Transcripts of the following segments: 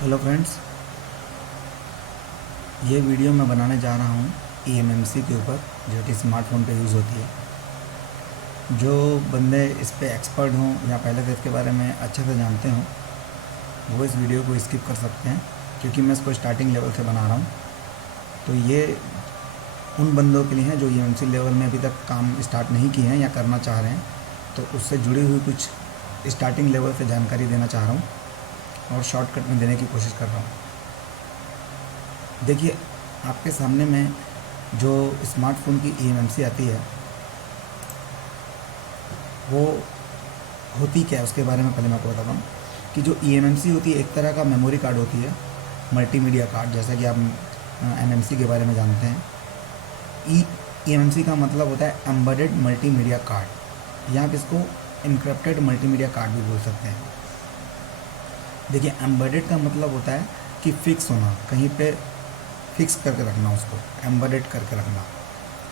Hello friends, ये video मैं बनाने जा रहा हूँ eMMC के ऊपर, जो कि स्मार्टफोन पे यूज़ होती है। जो बंदे इस पे एक्सपर्ट हों या पहले से इसके बारे में अच्छे से जानते हों, वो इस वीडियो को स्किप कर सकते हैं, क्योंकि मैं इसको स्टार्टिंग लेवल से बना रहा हूँ। तो ये उन बंदों के लिए है जो eMMC लेवल में अभी तक काम स्टार्ट नहीं किए हैं या करना चाह रहे हैं, तो उससे जुड़ी हुई कुछ स्टार्टिंग लेवल से जानकारी देना चाह रहा हूँ और शॉर्टकट में देने की कोशिश कर रहा हूँ। देखिए, आपके सामने में जो स्मार्टफ़ोन की eMMC आती है, वो होती क्या है उसके बारे में पहले मैं आपको बताता हूँ कि जो eMMC होती है एक तरह का मेमोरी कार्ड होती है, मल्टीमीडिया कार्ड, जैसा कि आप MMC के बारे में जानते हैं। eMMC का मतलब होता है एम्बेडेड मल्टीमीडिया कार्ड, या आप इसको इनक्रप्टेड मल्टीमीडिया कार्ड भी बोल सकते हैं। देखिए, एम्बेडेड का मतलब होता है कि फिक्स होना, कहीं पे फिक्स करके रखना, उसको एम्बेडेड करके रखना।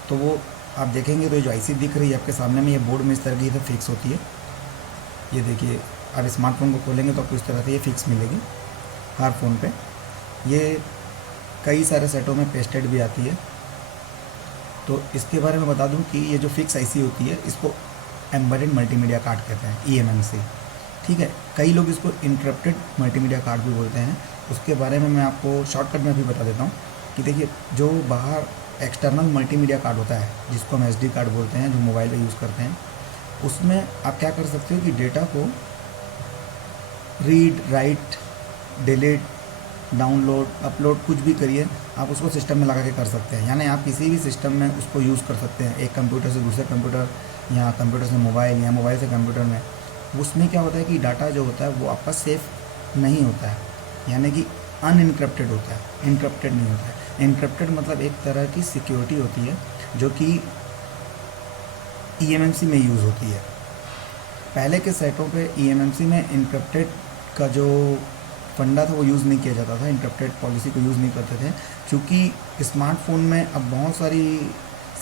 तो वो आप देखेंगे तो ये जो आईसी दिख रही है आपके सामने में, ये बोर्ड में इस तरह की फिक्स होती है। ये देखिए, आप स्मार्टफोन को खोलेंगे तो आपको इस तरह से ये फिक्स मिलेगी हर फ़ोन पे। ये कई सारे सेटों में पेस्टेड भी आती है। तो इसके बारे में बता दूं कि ये जो फिक्स आईसी होती है, इसको एम्बेडेड मल्टीमीडिया कार्ड कहते हैं, eMMC। ठीक है, कई लोग इसको इंटरप्टेड मल्टीमीडिया कार्ड भी बोलते हैं। उसके बारे में मैं आपको शॉर्टकट में भी बता देता हूँ कि देखिए, जो बाहर एक्सटर्नल मल्टीमीडिया कार्ड होता है, जिसको हम SD कार्ड बोलते हैं, जो मोबाइल पे यूज़ करते हैं, उसमें आप क्या कर सकते हो कि डेटा को read, right, delete, download, upload, कुछ भी करिए, आप उसको सिस्टम में लगा के कर सकते हैं। यानी आप किसी भी सिस्टम में उसको यूज़ कर सकते हैं, एक कंप्यूटर से दूसरे कंप्यूटर, या कंप्यूटर से मोबाइल, या मोबाइल से कंप्यूटर में। उसमें क्या होता है कि डाटा जो होता है वो आपका सेफ नहीं होता है, यानी कि अनइनक्रप्टेड होता है, इनक्रप्टेड नहीं होता है। इनक्रप्टेड मतलब एक तरह की सिक्योरिटी होती है जो कि eMMC में यूज़ होती है। पहले के सेटों पे eMMC में इनक्रप्टेड का जो फंडा था वो यूज़ नहीं किया जाता था, इनक्रप्टेड पॉलिसी को यूज़ नहीं करते थे। क्योंकि स्मार्टफोन में अब बहुत सारी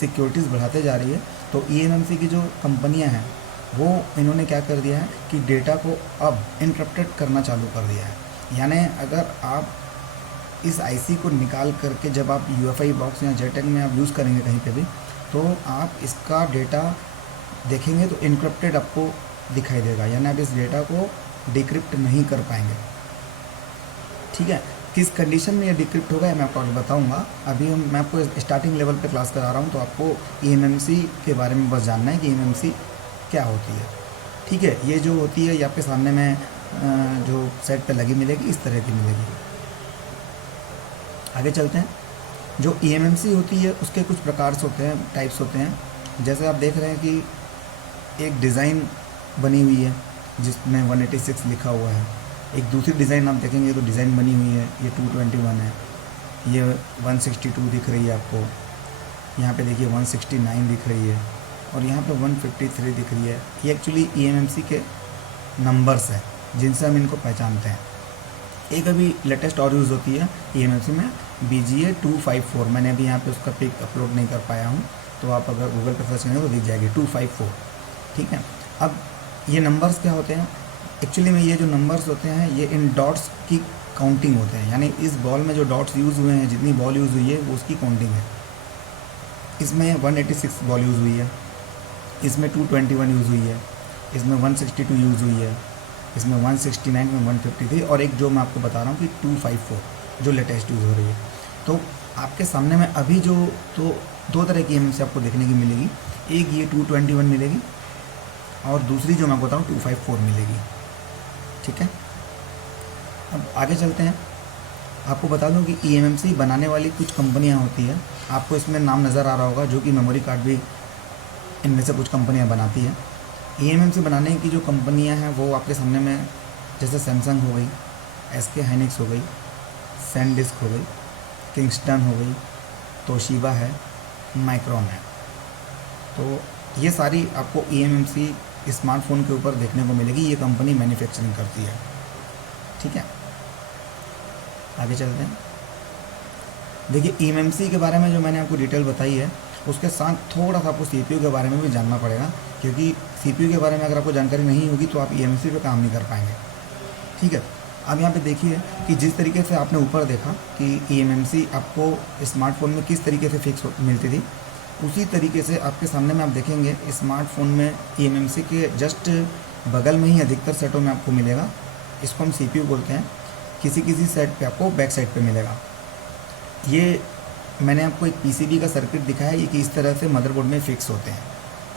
सिक्योरिटीज़ बढ़ाते जा रही है, तो eMMC की जो कंपनियां हैं वो इन्होंने क्या कर दिया है कि डेटा को अब इनक्रप्टेड करना चालू कर दिया है। यानी अगर आप इस आईसी को निकाल करके जब आप UEFI बॉक्स या JTAG में आप यूज़ करेंगे कहीं पे भी, तो आप इसका डेटा देखेंगे तो इनक्रप्टेड आपको दिखाई देगा, यानी आप इस डेटा को डिक्रिप्ट नहीं कर पाएंगे। ठीक है, किस कंडीशन में ये डिक्रिप्ट होगा मैं आपको आगे बताऊंगा। अभी मैं आपको स्टार्टिंग लेवल पे क्लास करा रहा हूँ, तो आपको eMMC के बारे में बस जानना है कि eMMC क्या होती है। ठीक है, ये जो होती है ये आपके सामने में जो सेट पे लगी मिलेगी, इस तरह की मिलेगी। आगे चलते हैं। जो eMMC होती है उसके कुछ प्रकार होते हैं, टाइप्स होते हैं। जैसे आप देख रहे हैं कि एक डिज़ाइन बनी हुई है जिसमें 186 लिखा हुआ है। एक दूसरी डिज़ाइन आप देखेंगे तो डिज़ाइन बनी हुई है, ये 221 है, ये 162 दिख रही है आपको, यहाँ पे देखिए 169 दिख रही है, और यहाँ पे 153 दिख रही है। ये एक्चुअली eMMC के नंबर्स हैं जिनसे हम इनको पहचानते हैं। एक अभी लेटेस्ट और यूज़ होती है eMMC में, BGA 254। मैंने अभी यहाँ पे उसका पिक अपलोड नहीं कर पाया हूँ, तो आप अगर गूगल पर सर्च करेंगे तो दिख जाएगी 254। ठीक है, अब ये नंबर्स क्या होते हैं एक्चुअली में, ये जो नंबर्स होते हैं ये इन डॉट्स की काउंटिंग होते हैं। यानी इस बॉल में जो डॉट्स यूज़ हुए हैं, जितनी बॉल यूज़ हुई है वो उसकी काउंटिंग है। इसमें 186 बॉल यूज़ हुई है, इसमें 221 यूज़ हुई है, इसमें 162 यूज़ हुई है, इसमें 169 में 153, और एक जो मैं आपको बता रहा हूँ कि 254 जो लेटेस्ट यूज़ हो रही है। तो आपके सामने में अभी जो तो दो तरह की eMMC आपको देखने की मिलेगी। एक ये 221 मिलेगी, और दूसरी जो मैं बताऊँ 254 मिलेगी। ठीक है, अब आगे चलते हैं। आपको बता दूं कि eMMC बनाने वाली कुछ कंपनियां होती है, आपको इसमें नाम नज़र आ रहा होगा, जो कि मेमोरी कार्ड भी इनमें से कुछ कंपनियां बनाती हैं। eMMC बनाने की जो कंपनियां हैं वो आपके सामने में, जैसे सैमसंग हो गई, SK हाइनिक्स हो गई, सैनडिस्क हो गई, किंगस्टन हो गई, तोशिबा है, माइक्रोन है। तो ये सारी आपको eMMC स्मार्टफोन के ऊपर देखने को मिलेगी। ये कंपनी मैन्युफैक्चरिंग करती है। ठीक है, आगे चलते हैं। देखिए, eMMC के बारे में जो मैंने आपको डिटेल बताई है, उसके साथ थोड़ा सा आपको CPU के बारे में भी जानना पड़ेगा, क्योंकि CPU के बारे में अगर आपको जानकारी नहीं होगी तो आप eMMC पे काम नहीं कर पाएंगे। ठीक है, अब यहाँ पे देखिए कि जिस तरीके से आपने ऊपर देखा कि eMMC आपको स्मार्टफोन में किस तरीके से फिक्स मिलती थी, उसी तरीके से आपके सामने में आप देखेंगे स्मार्टफोन में eMMC के जस्ट बगल में ही अधिकतर सेटों में आपको मिलेगा। इसको हम CPU बोलते हैं। किसी किसी सेट पे आपको बैक साइड पे मिलेगा। ये मैंने आपको एक PCB का सर्किट दिखाया है कि इस तरह से मदरबोर्ड में फिक्स होते हैं,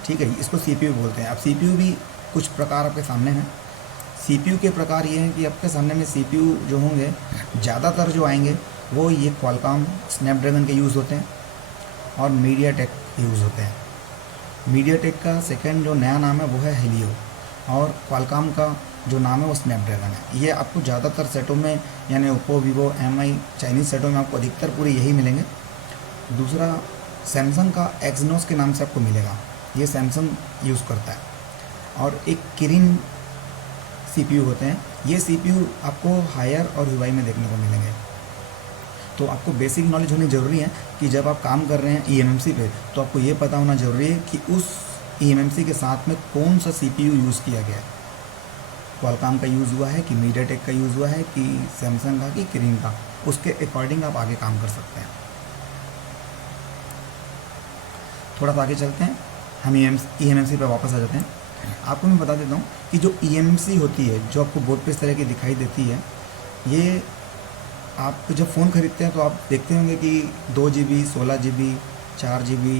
ठीक है। इसको CPU बोलते हैं। अब CPU भी कुछ प्रकार आपके सामने हैं। CPU के प्रकार ये हैं कि आपके सामने में CPU जो होंगे, ज़्यादातर जो आएंगे वो ये क्वालकॉम स्नैपड्रैगन के यूज़ होते हैं और मीडियाटेक यूज़ होते हैं। मीडियाटेक का सेकंड जो नया नाम है वो है हेलियो, और क्वालकॉम का जो नाम है वो स्नैपड्रैगन है। ये आपको ज़्यादातर सेटों में यानी ओप्पो, वीवो, MI चाइनीज़ सेटों में आपको अधिकतर पूरे यही मिलेंगे। दूसरा सैमसंग का एक्सनोस के नाम से आपको मिलेगा, ये सैमसंग यूज़ करता है। और एक किरिन CPU होते हैं। ये CPU आपको हायर और UI में देखने को मिलेंगे। तो आपको बेसिक नॉलेज होनी ज़रूरी है कि जब आप काम कर रहे हैं eMMC पे, तो आपको ये पता होना ज़रूरी है कि उस eMMC के साथ में कौन सा CPU यूज़ किया गया है। क्वालकॉम का यूज़ हुआ है कि मीडियाटेक का यूज़ हुआ है कि सैमसंग का कि किरिन का, उसके अकॉर्डिंग आप आगे काम कर सकते हैं। थोड़ा सा आगे चलते हैं, हम eMMC पे वापस आ जाते हैं। आपको मैं बता देता हूँ कि जो eMMC होती है, जो आपको बोर्ड पे इस तरह की दिखाई देती है, ये आप जब फ़ोन ख़रीदते हैं तो आप देखते होंगे कि 2 GB, 16 GB, 4 GB,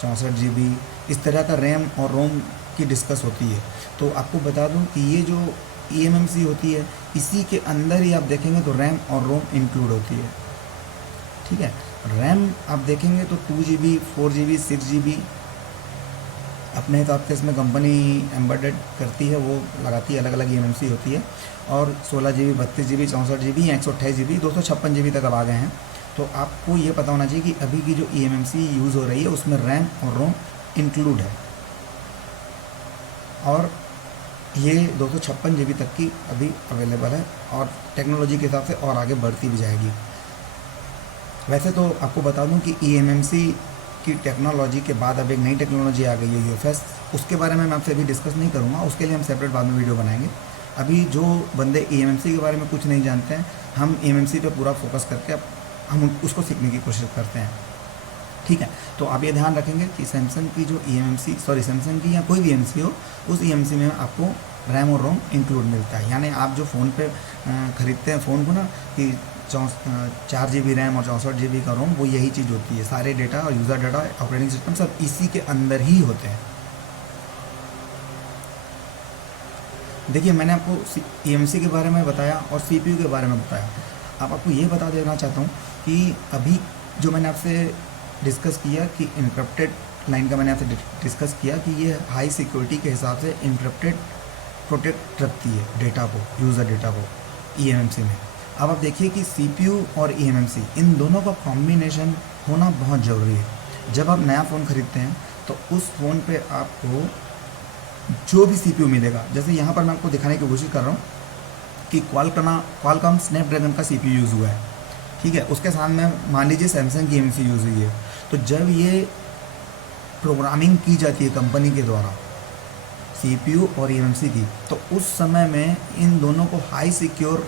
64 GB इस तरह का रैम और रोम की डिस्कस होती है। तो आपको बता दूं कि ये जो eMMC होती है, इसी के अंदर ही आप देखेंगे तो रैम और रोम इंक्लूड होती है, ठीक है। रैम आप देखेंगे तो 2 GB, 4 GB, 6 GB अपने हिसाब से इसमें कंपनी एम्बेडेड करती है, वो लगाती है, अलग अलग eMMC होती है। और 16 GB, 32 GB, 64 GB, 128 GB, 256 GB तक अब आ गए हैं। तो आपको ये पता होना चाहिए कि अभी की जो eMMC यूज़ हो रही है उसमें रैम और रोम इंक्लूड है, और ये 256 GB तक की अभी अवेलेबल है, और टेक्नोलॉजी के हिसाब से और आगे बढ़ती भी जाएगी। वैसे तो आपको बता दूं कि eMMC की टेक्नोलॉजी के बाद अब एक नई टेक्नोलॉजी आ गई है UFS। उसके बारे में मैं आपसे अभी डिस्कस नहीं करूँगा, उसके लिए हम सेपरेट बाद में वीडियो बनाएंगे। अभी जो बंदे eMMC के बारे में कुछ नहीं जानते हैं, हम eMMC पे पूरा फोकस करके अब हम उसको सीखने की कोशिश करते हैं, ठीक है। तो आप ये ध्यान रखेंगे कि सैमसंग की जो सैमसंग की या कोई भी eMMC हो, उस eMMC में आपको रैम और रोम इंक्लूड मिलता है। यानी आप जो फ़ोन पे ख़रीदते हैं फ़ोन को ना, कि 4 GB रैम और 64 GB का रोम, वो यही चीज़ होती है। सारे डेटा और यूज़र डाटा, ऑपरेटिंग सिस्टम सब इसी के अंदर ही होते हैं। देखिए, मैंने आपको eMMC के बारे में बताया और CPU के बारे में बताया। अब आपको ये बता देना चाहता हूँ कि अभी जो मैंने आपसे डिस्कस किया कि इनक्रप्टेड लाइन का मैंने आपसे डिस्कस किया कि ये हाई सिक्योरिटी के हिसाब से इनक्रप्टेड प्रोटेक्ट रखती है डेटा को, यूज़र डेटा को eMMC में। अब आप देखिए कि CPU और eMMC इन दोनों का कॉम्बिनेशन होना बहुत ज़रूरी है। जब आप नया फ़ोन ख़रीदते हैं तो उस फ़ोन पे आपको जो भी CPU मिलेगा, जैसे यहाँ पर मैं आपको दिखाने की कोशिश कर रहा हूँ कि क्वालकॉम स्नैपड्रैगन का CPU यूज़ हुआ है, ठीक है। उसके सामने मान लीजिए सैमसंग की eMMC यूज़ हुई है। तो जब ये प्रोग्रामिंग की जाती है कंपनी के द्वारा CPU और eMMC की, तो उस समय में इन दोनों को हाई सिक्योर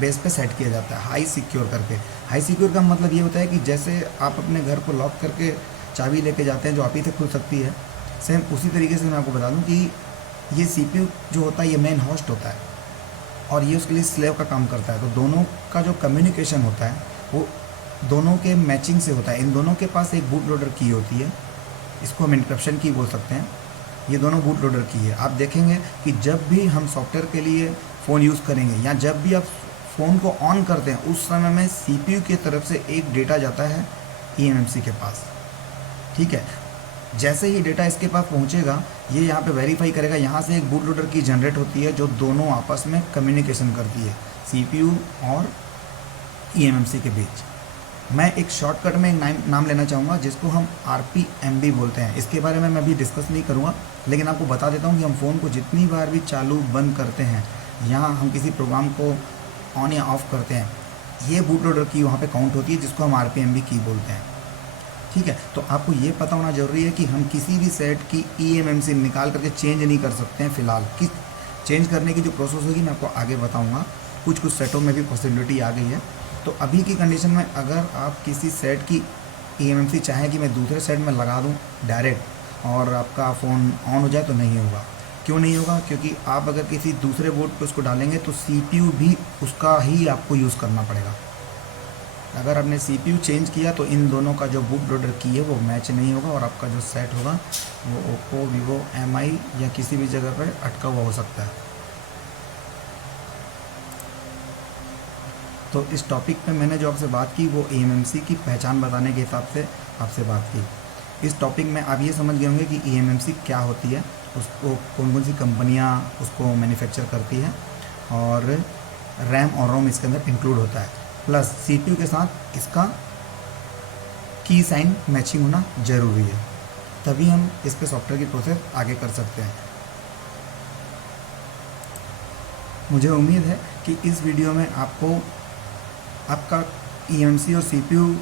बेस पे सेट किया जाता है, हाई सिक्योर करके। हाई सिक्योर का मतलब ये होता है कि जैसे आप अपने घर को लॉक करके चाबी लेके जाते हैं जो आप ही से खुल सकती है, सेम उसी तरीके से मैं आपको बता दूं कि ये CPU जो होता है ये मेन होस्ट होता है और ये उसके लिए स्लेव का काम करता है। तो दोनों का जो कम्युनिकेशन होता है वो दोनों के मैचिंग से होता है। इन दोनों के पास एक बूट लोडर की होती है, इसको हम इनक्रप्शन की बोल सकते हैं। ये दोनों बूट लोडर की है। आप देखेंगे कि जब भी हम सॉफ्टवेयर के लिए फ़ोन यूज़ करेंगे या जब भी आप फ़ोन को ऑन करते हैं, उस समय में CPU की तरफ से एक डेटा जाता है eMMC के पास, ठीक है। जैसे ही डेटा इसके पास पहुंचेगा, ये यहाँ पे वेरीफाई करेगा, यहाँ से एक बूट लोडर की जनरेट होती है जो दोनों आपस में कम्युनिकेशन करती है CPU और eMMC के बीच। मैं एक शॉर्टकट में एक नाम लेना चाहूँगा जिसको हम RPMB बोलते हैं। इसके बारे में मैं अभी डिस्कस नहीं करूँगा, लेकिन आपको बता देता हूँ कि हम फ़ोन को जितनी बार भी चालू बंद करते हैं, यहाँ हम किसी प्रोग्राम को ऑन या ऑफ़ करते हैं, ये बूट लोडर की वहाँ पे काउंट होती है जिसको हम RPMB की बोलते हैं, ठीक है। तो आपको ये पता होना ज़रूरी है कि हम किसी भी सेट की eMMC निकाल करके चेंज नहीं कर सकते हैं फ़िलहाल। कि चेंज करने की जो प्रोसेस होगी मैं आपको आगे बताऊँगा। कुछ कुछ सेटों में भी पॉसिबिलिटी आ गई है। तो अभी की कंडीशन में अगर आप किसी सेट की eMMC चाहें कि मैं दूसरे सेट में लगा दूं डायरेक्ट और आपका फ़ोन ऑन हो जाए, तो नहीं होगा। क्यों नहीं होगा? क्योंकि आप अगर किसी दूसरे बोर्ड पे उसको डालेंगे तो CPU भी उसका ही आपको यूज़ करना पड़ेगा। अगर आपने CPU चेंज किया तो इन दोनों का जो बूट लोडर की है वो मैच नहीं होगा और आपका जो सेट होगा वो ओप्पो, वीवो, MI या किसी भी जगह पर अटका हुआ हो सकता है। तो इस टॉपिक पे मैंने जो आपसे बात की वो eMMC की पहचान बताने के हिसाब से आपसे बात की। इस टॉपिक में आप ये समझ गए होंगे कि eMMC क्या होती है, उसको कौन कौन सी कंपनियाँ उसको मैन्युफैक्चर करती हैं और रैम और रोम इसके अंदर इंक्लूड होता है। प्लस CPU के साथ इसका की साइन मैचिंग होना ज़रूरी है, तभी हम इस पे सॉफ्टवेयर की प्रोसेस आगे कर सकते हैं। मुझे उम्मीद है कि इस वीडियो में आपको आपका eMMC और CPU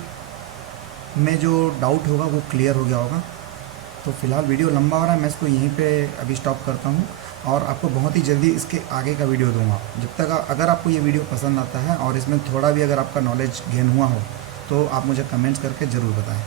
में जो डाउट होगा वो क्लियर हो गया होगा। तो फ़िलहाल वीडियो लंबा हो रहा है, मैं इसको यहीं पे अभी स्टॉप करता हूँ और आपको बहुत ही जल्दी इसके आगे का वीडियो दूंगा। जब तक अगर आपको ये वीडियो पसंद आता है और इसमें थोड़ा भी अगर आपका नॉलेज गेन हुआ हो तो आप मुझे कमेंट्स करके ज़रूर बताएं।